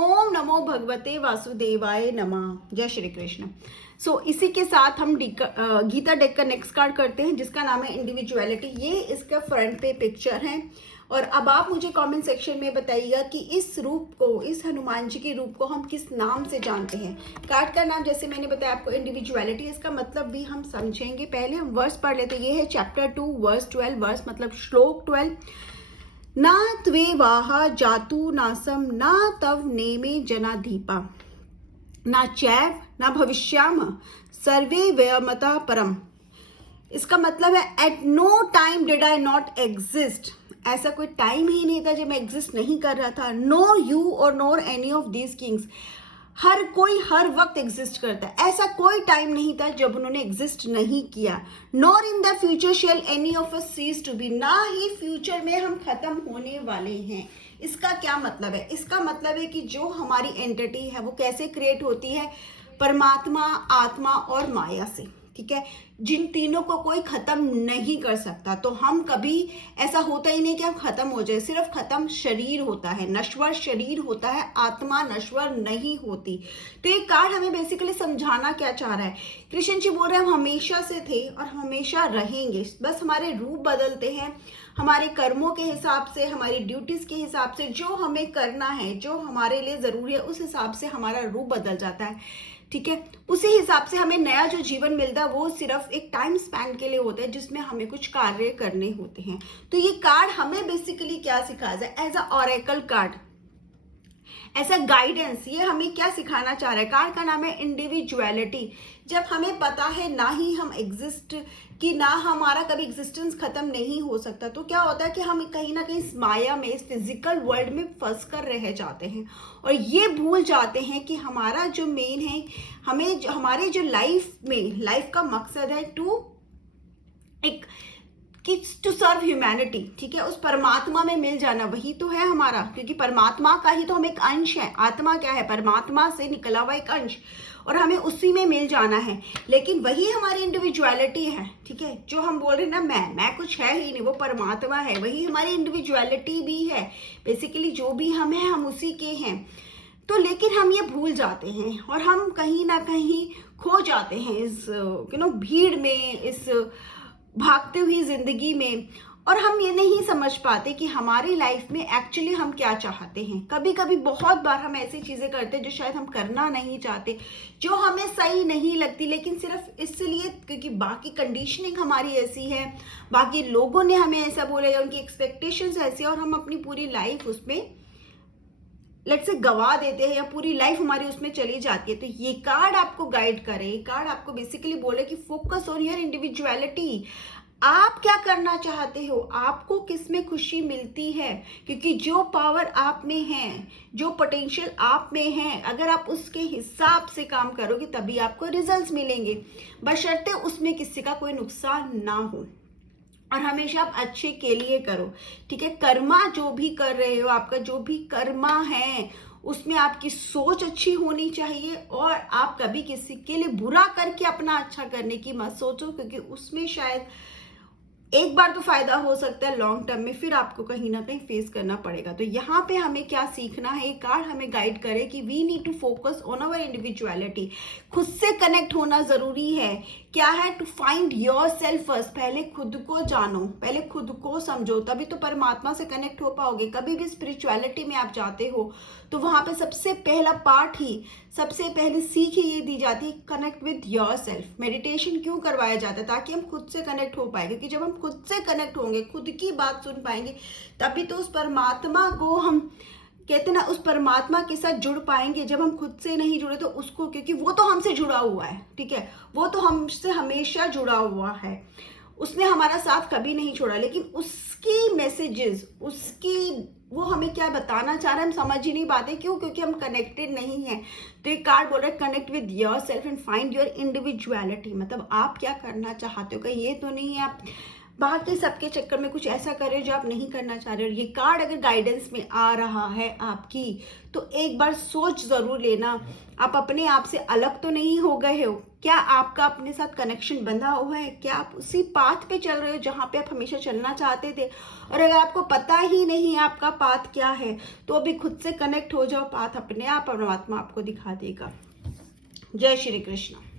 ओम नमो भगवते वासुदेवाय नमः। जय श्री कृष्ण। इसी के साथ हम गीता डेक का नेक्स्ट कार्ड करते हैं जिसका नाम है इंडिविजुअलिटी। ये इसका फ्रंट पे पिक्चर है और अब आप मुझे कमेंट सेक्शन में बताइएगा कि इस रूप को, इस हनुमान जी के रूप को हम किस नाम से जानते हैं। कार्ड का नाम जैसे मैंने बताया आपको इंडिविजुअलिटी, इसका मतलब भी हम समझेंगे। पहले हम वर्स पढ़ लेते हैं। ये है चैप्टर 2 वर्स 12। वर्स मतलब श्लोक 12। ना त्वे वाहा जातु नासम ना तव नेमे जनाधीपा ना चैव ना भविष्याम सर्वे व्यमता परम। इसका मतलब है at no time did I not exist. ऐसा कोई टाइम ही नहीं था जब मैं एग्जिस्ट नहीं कर रहा था। नो यू और नोर एनी ऑफ दीज किंग्स। हर कोई हर वक्त एग्जिस्ट करता है, ऐसा कोई टाइम नहीं था जब उन्होंने एग्जिस्ट नहीं किया। Nor in the future shall any of us cease to be. ना ही फ्यूचर में हम खत्म होने वाले हैं। इसका क्या मतलब है? इसका मतलब है कि जो हमारी एंटिटी है वो कैसे क्रिएट होती है? परमात्मा, आत्मा और माया से। ठीक है, जिन तीनों को कोई खत्म नहीं कर सकता। तो हम कभी, ऐसा होता ही नहीं कि हम खत्म हो जाए। सिर्फ खत्म शरीर होता है, नश्वर शरीर होता है, आत्मा नश्वर नहीं होती। तो ये कार्ड हमें बेसिकली समझाना क्या चाह रहा है? कृष्ण जी बोल रहे हैं हम हमेशा से थे और हमेशा रहेंगे, बस हमारे रूप बदलते हैं। हमारे कर्मों के हिसाब से, हमारी ड्यूटीज के हिसाब से, जो हमें करना है, जो हमारे लिए जरूरी है, उस हिसाब से हमारा रूप बदल जाता है। ठीक है, उसी हिसाब से हमें नया जो जीवन मिलता है वो सिर्फ एक टाइम स्पैन के लिए होता है जिसमें हमें कुछ कार्य करने होते हैं। तो ये कार्ड हमें बेसिकली क्या सिखाता है? एज अ ऑरेकल कार्ड, ऐसा गाइडेंस, ये हमें क्या सिखाना चाह रहा है? कार्ड का नाम है इंडिविजुअलिटी। जब हमें पता है ना ही हम एग्जिस्ट, कि ना हमारा कभी एग्जिस्टेंस खत्म नहीं हो सकता, तो क्या होता है कि हम कहीं ना कहीं इस माया में, इस फिजिकल वर्ल्ड में फंस कर रह जाते हैं और ये भूल जाते हैं कि हमारा जो मेन है, हमें हमारे जो लाइफ में, लाइफ का मकसद है टू सर्व ह्यूमैनिटी। ठीक है, उस परमात्मा में मिल जाना, वही तो है हमारा, क्योंकि परमात्मा का ही तो हम एक अंश है। आत्मा क्या है? परमात्मा से निकला हुआ एक अंश, और हमें उसी में मिल जाना है। लेकिन वही हमारी इंडिविजुअलिटी है। ठीक है, जो हम बोल रहे हैं ना, मैं कुछ है ही नहीं, वो परमात्मा है, वही हमारी इंडिविजुअलिटी भी है। बेसिकली जो भी हम हैं, हम उसी के हैं। तो लेकिन हम ये भूल जाते हैं और हम कहीं ना कहीं खो जाते हैं इस भीड़ में, इस भागते हुई जिंदगी में, और हम ये नहीं समझ पाते कि हमारी लाइफ में एक्चुअली हम क्या चाहते हैं। कभी कभी बहुत बार हम ऐसी चीजें करते हैं जो शायद हम करना नहीं चाहते, जो हमें सही नहीं लगती, लेकिन सिर्फ इसलिए क्योंकि बाकी कंडीशनिंग हमारी ऐसी है, बाकी लोगों ने हमें ऐसा बोला या उनकी एक्सपेक्टेशंस ऐसी है, और हम अपनी पूरी लाइफ उसमें लेट्स से गवा देते हैं या पूरी लाइफ हमारी उसमें चली जाती है। तो ये कार्ड आपको गाइड करे, ये कार्ड आपको बेसिकली बोले कि फोकस ऑन योर इंडिविजुअलिटी। आप क्या करना चाहते हो? आपको किस में खुशी मिलती है? क्योंकि जो पावर आप में है, जो पोटेंशियल आप में है, अगर आप उसके हिसाब से काम करोगे तभी आपको रिजल्ट्स मिलेंगे, बशर्ते उसमें किसी का कोई नुकसान ना हो। और हमेशा आप अच्छे के लिए करो। ठीक है, कर्मा जो भी कर रहे हो, आपका जो भी कर्मा है, उसमें आपकी सोच अच्छी होनी चाहिए। और आप कभी किसी के लिए बुरा करके अपना अच्छा करने की मत सोचो, क्योंकि उसमें शायद एक बार तो फायदा हो सकता है, लॉन्ग टर्म में फिर आपको कहीं ना कहीं फेस करना पड़ेगा। तो यहाँ पे हमें क्या सीखना है? एक कार्ड हमें गाइड करे कि we need to focus on our individuality. खुद से कनेक्ट होना जरूरी है। क्या है? To find yourself first. पहले खुद को जानो, पहले खुद को समझो, तभी तो परमात्मा से कनेक्ट हो पाओगे। कभी भी स्पिरिचुअलिटी में आप जाते हो तो वहां पे सबसे पहला पार्ट ही, सबसे पहले सीख ही ये दी जाती है, connect with your self. Meditation क्यों करवाया जाता है? ताकि हम खुद से कनेक्ट हो पाए, क्योंकि जब हम खुद से कनेक्ट होंगे, खुद की बात सुन पाएंगे, तभी तो उस परमात्मा को हम कहते ना, उस परमात्मा के साथ जुड़ पाएंगे। जब हम खुद से नहीं जुड़े तो उसको, क्योंकि वो तो हमसे जुड़ा हुआ है। ठीक है, वो तो हमसे हमेशा जुड़ा हुआ है, उसने हमारा साथ कभी नहीं छोड़ा। लेकिन उसकी मैसेजेस, वो हमें क्या बताना चाह रहा है हम समझ ही नहीं पाते। क्यों? क्योंकि हम कनेक्टेड नहीं है। तो ये कार्ड बोल रहा है connect with your self and find your individuality. मतलब आप क्या करना चाहते हो? कहीं ये तो नहीं है आप बाकी सबके चक्कर में कुछ ऐसा कर रहे हो जो आप नहीं करना चाह रहे हो। ये कार्ड अगर गाइडेंस में आ रहा है आपकी, तो एक बार सोच ज़रूर लेना, आप अपने आप से अलग तो नहीं हो गए हो? क्या आपका अपने साथ कनेक्शन बंधा हुआ है? क्या आप उसी पाथ पे चल रहे हो जहाँ पे आप हमेशा चलना चाहते थे? और अगर आपको पता ही नहीं है आपका पाथ क्या है, तो अभी खुद से कनेक्ट हो जाओ, पाथ अपने आप परमात्मा आपको दिखा देगा। जय श्री कृष्ण।